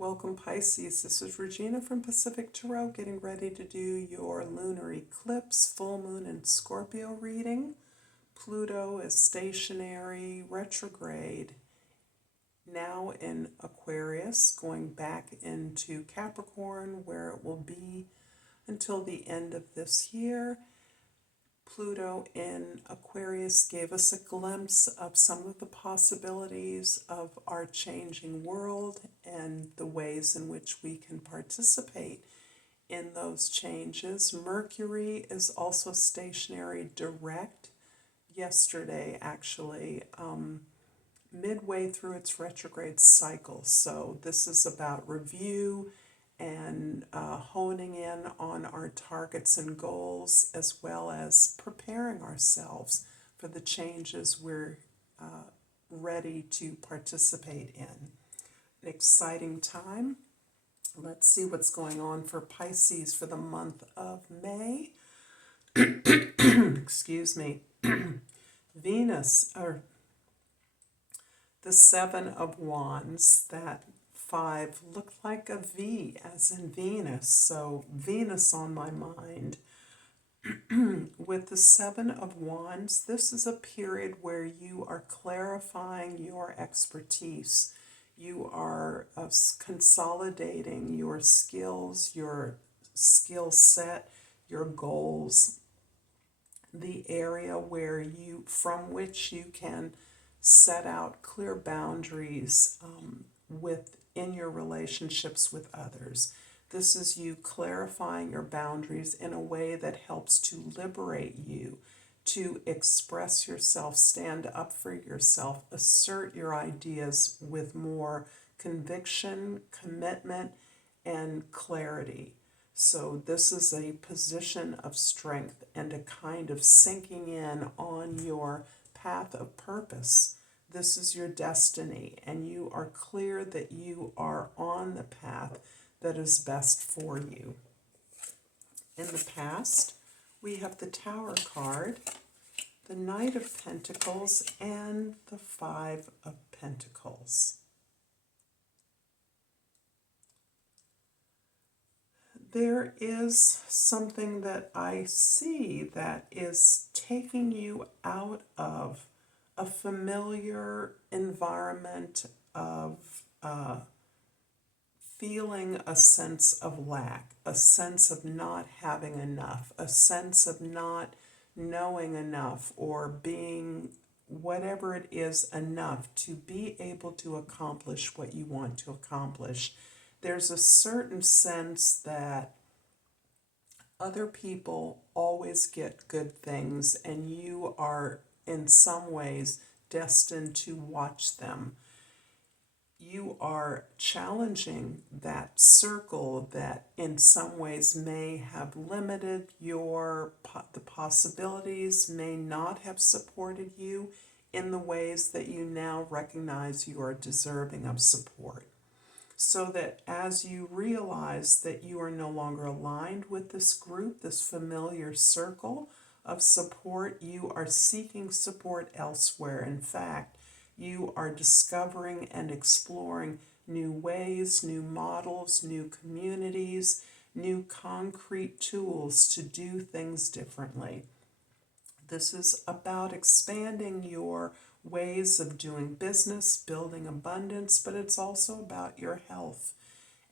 Welcome Pisces, this is Regina from Pacific Tarot getting ready to do your lunar eclipse, full moon and Scorpio reading. Pluto is stationary, retrograde, now in Aquarius, going back into Capricorn where it will be until the end of this year. Pluto in Aquarius gave us a glimpse of some of the possibilities of our changing world and the ways in which we can participate in those changes. Mercury is also stationary direct yesterday, actually, midway through its retrograde cycle. So this is about review and honing in on our targets and goals, as well as preparing ourselves for the changes we're ready to participate in. An exciting time. Let's see what's going on for Pisces for the month of May. Excuse me. Venus, or the Seven of Wands, that 5 looked like a V as in Venus, so Venus on my mind. With the Seven of Wands, this is a period where you are clarifying your expertise. You are consolidating your skills, your skill set, your goals, the area from which you can set out clear boundaries within your relationships with others. This is you clarifying your boundaries in a way that helps to liberate you, to express yourself, stand up for yourself, assert your ideas with more conviction, commitment, and clarity. So this is a position of strength and a kind of sinking in on your path of purpose. This is your destiny, and you are clear that you are on the path that is best for you. In the past, we have the Tower card, the Knight of Pentacles, and the Five of Pentacles. There is something that I see that is taking you out of a familiar environment of feeling a sense of lack, a sense of not having enough, a sense of not knowing enough or being whatever it is enough to be able to accomplish what you want to accomplish. There's a certain sense that other people always get good things and you are in some ways destined to watch them. You are challenging that circle that in some ways may have limited the possibilities, may not have supported you in the ways that you now recognize you are deserving of support. So that as you realize that you are no longer aligned with this group, this familiar circle of support, you are seeking support elsewhere. In fact, you are discovering and exploring new ways, new models, new communities, new concrete tools to do things differently. This is about expanding your ways of doing business, building abundance, but it's also about your health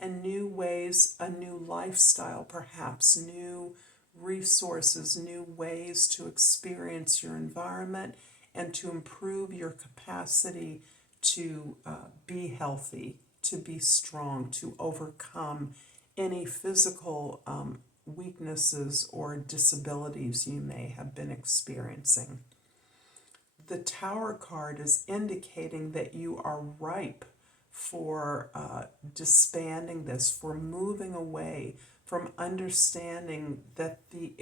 and new ways, a new lifestyle perhaps, new resources, new ways to experience your environment and to improve your capacity to be healthy, to be strong, to overcome any physical weaknesses or disabilities you may have been experiencing. The Tower card is indicating that you are ripe for disbanding this, for moving away from understanding that the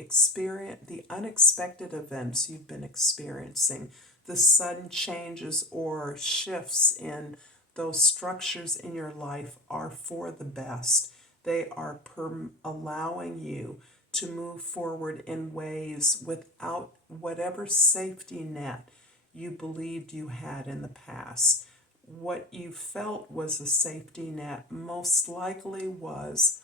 unexpected events you've been experiencing, the sudden changes or shifts in those structures in your life are for the best. They are allowing you to move forward in ways without whatever safety net you believed you had in the past. what you felt was a safety net most likely was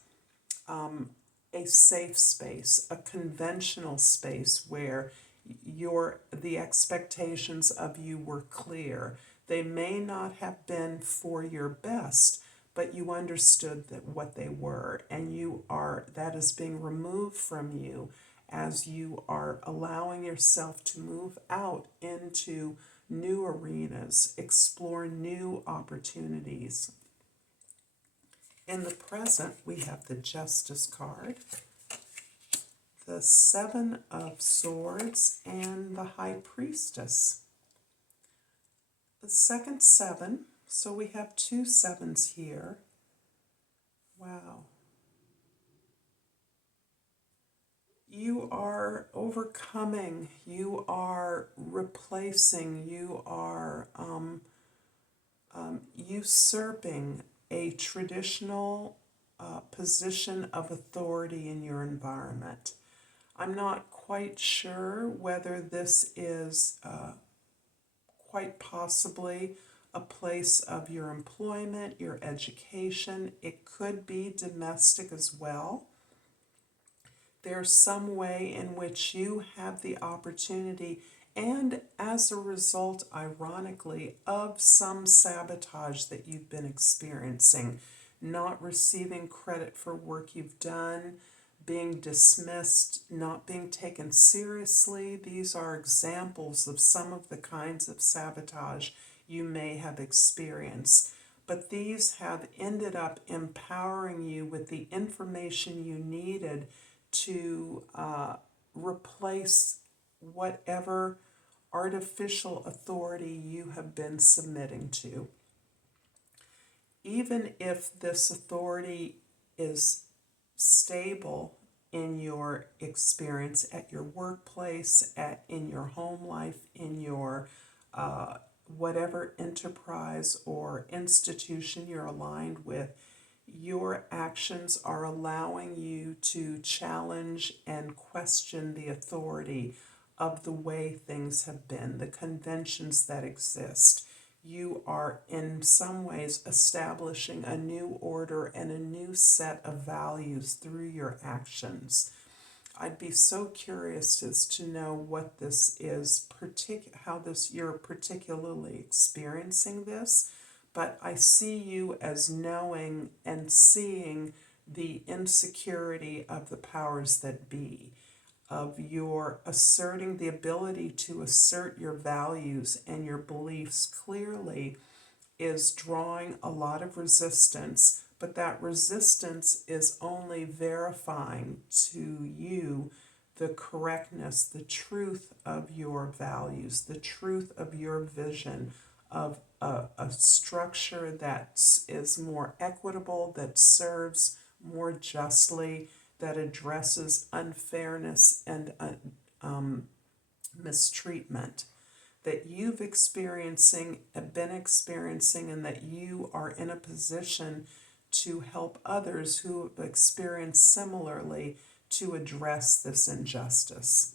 a safe space, a conventional space where the expectations of you were clear. They may not have been for your best, but you understood what they were, and that is being removed from you as you are allowing yourself to move out into new arenas, explore new opportunities. In the present, we have the Justice card, the Seven of Swords, and the High Priestess. The second seven, so we have two sevens here. Wow. You are overcoming, you are replacing, you are usurping a traditional position of authority in your environment. I'm not quite sure whether this is quite possibly a place of your employment, your education. It could be domestic as well. There's some way in which you have the opportunity, and as a result, ironically, of some sabotage that you've been experiencing, not receiving credit for work you've done, being dismissed, not being taken seriously. These are examples of some of the kinds of sabotage you may have experienced. But these have ended up empowering you with the information you needed to replace whatever artificial authority you have been submitting to. Even if this authority is stable in your experience at your workplace, in your home life, in your whatever enterprise or institution you're aligned with, your actions are allowing you to challenge and question the authority of the way things have been, the conventions that exist. You are in some ways establishing a new order and a new set of values through your actions. I'd be so curious as to know what this is, how you're particularly experiencing this. But I see you as knowing and seeing the insecurity of the powers that be, of your asserting the ability to assert your values and your beliefs clearly is drawing a lot of resistance, but that resistance is only verifying to you the correctness, the truth of your values, the truth of your vision of a structure that is more equitable, that serves more justly, that addresses unfairness and mistreatment that you've been experiencing, and that you are in a position to help others who have experienced similarly to address this injustice.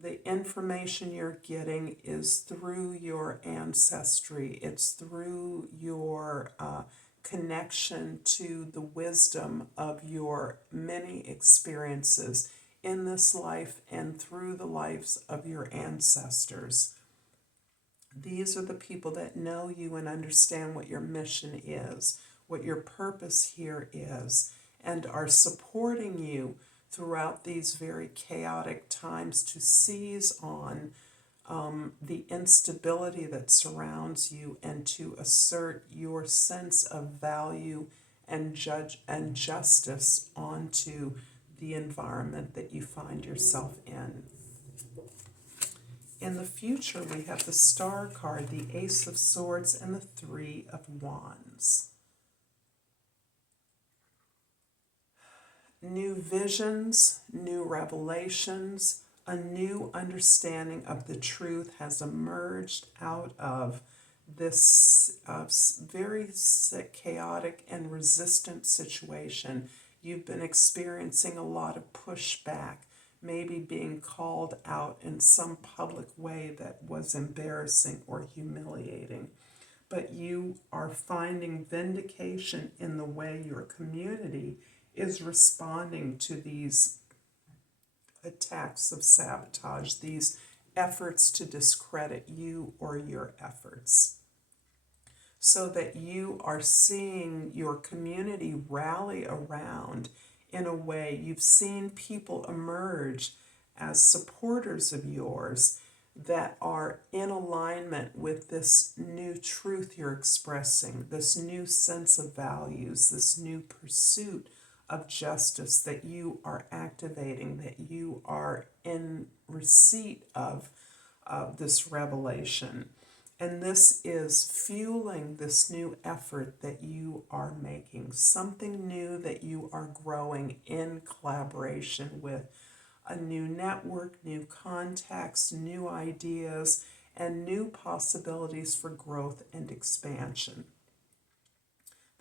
The information you're getting is through your ancestry. It's through your connection to the wisdom of your many experiences in this life and through the lives of your ancestors. These are the people that know you and understand what your mission is, what your purpose here is, and are supporting you throughout these very chaotic times to seize on the instability that surrounds you and to assert your sense of value and justice onto the environment that you find yourself in. In the future, we have the Star card, the Ace of Swords, and the Three of Wands. New visions, new revelations, a new understanding of the truth has emerged out of this very chaotic and resistant situation. You've been experiencing a lot of pushback, maybe being called out in some public way that was embarrassing or humiliating. but you are finding vindication in the way your community is responding to these attacks of sabotage, these efforts to discredit you or your efforts. So that you are seeing your community rally around in a way. You've seen people emerge as supporters of yours that are in alignment with this new truth you're expressing, this new sense of values, this new pursuit of justice that you are activating, that you are in receipt of this revelation. And this is fueling this new effort that you are making, something new that you are growing in collaboration with a new network, new contacts, new ideas, and new possibilities for growth and expansion.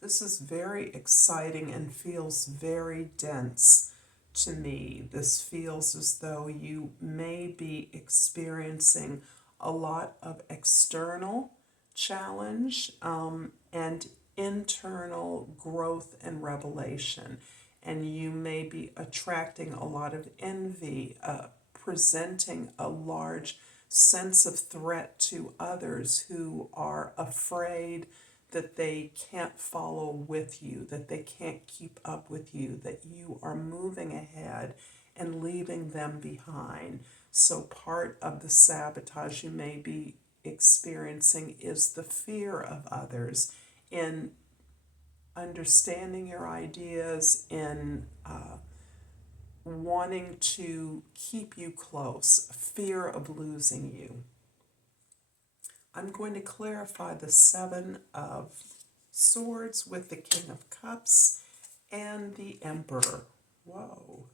This is very exciting and feels very dense to me. This feels as though you may be experiencing a lot of external challenge and internal growth and revelation. And you may be attracting a lot of envy, presenting a large sense of threat to others who are afraid that they can't follow with you, that they can't keep up with you, that you are moving ahead and leaving them behind. So part of the sabotage you may be experiencing is the fear of others in understanding your ideas, in wanting to keep you close, fear of losing you. I'm going to clarify the Seven of Swords with the King of Cups and the Emperor. Whoa.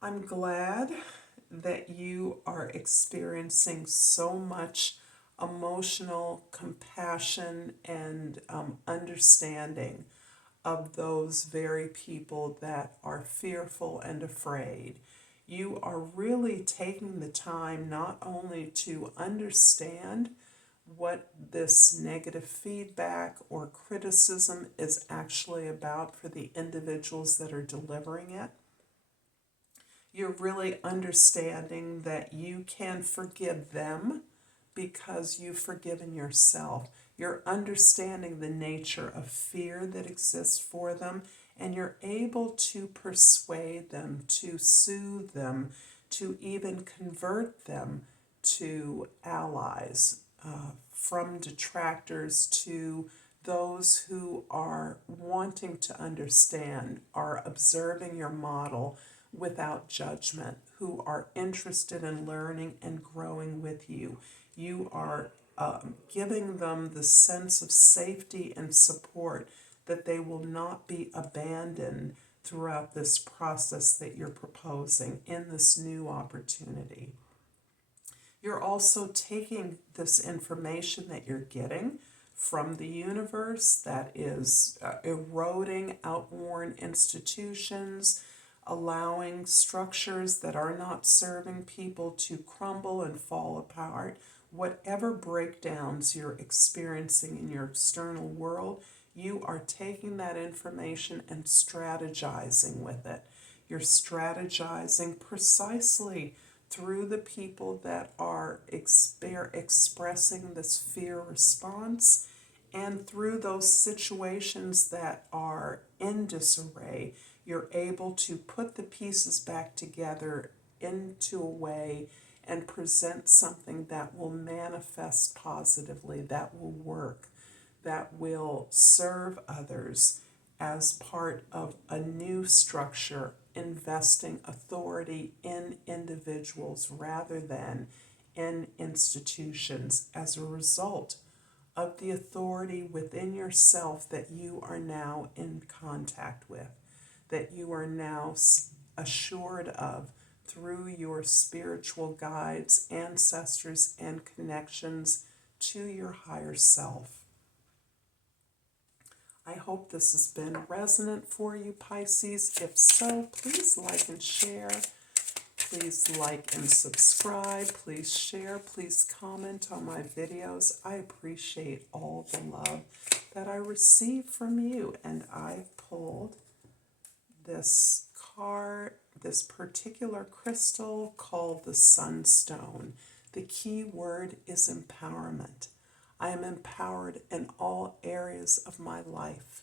I'm glad that you are experiencing so much emotional compassion and understanding of those very people that are fearful and afraid. You are really taking the time not only to understand what this negative feedback or criticism is actually about for the individuals that are delivering it. You're really understanding that you can forgive them because you've forgiven yourself. You're understanding the nature of fear that exists for them, and you're able to persuade them, to soothe them, to even convert them to allies, from detractors to those who are wanting to understand, are observing your model without judgment, who are interested in learning and growing with you. You are giving them the sense of safety and support that they will not be abandoned throughout this process that you're proposing in this new opportunity. You're also taking this information that you're getting from the universe that is eroding outworn institutions, allowing structures that are not serving people to crumble and fall apart. Whatever breakdowns you're experiencing in your external world, you are taking that information and strategizing with it. You're strategizing precisely through the people that are expressing this fear response, and through those situations that are in disarray. You're able to put the pieces back together into a way and present something that will manifest positively, that will work, that will serve others as part of a new structure, investing authority in individuals rather than in institutions as a result of the authority within yourself that you are now in contact with, that you are now assured of through your spiritual guides, ancestors, and connections to your higher self. I hope this has been resonant for you, Pisces. If so, please like and share. Please like and subscribe. Please share. Please comment on my videos. I appreciate all the love that I receive from you. And I've pulled this card, this particular crystal called the Sunstone. The key word is empowerment. I am empowered in all areas of my life.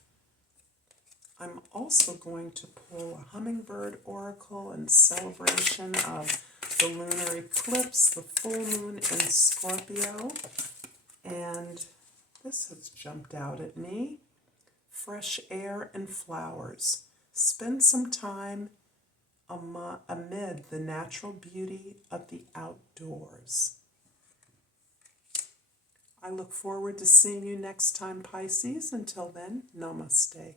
I'm also going to pull a hummingbird oracle in celebration of the lunar eclipse, the full moon in Scorpio. And this has jumped out at me. Fresh air and flowers. Spend some time amid the natural beauty of the outdoors. I look forward to seeing you next time, Pisces. Until then, namaste.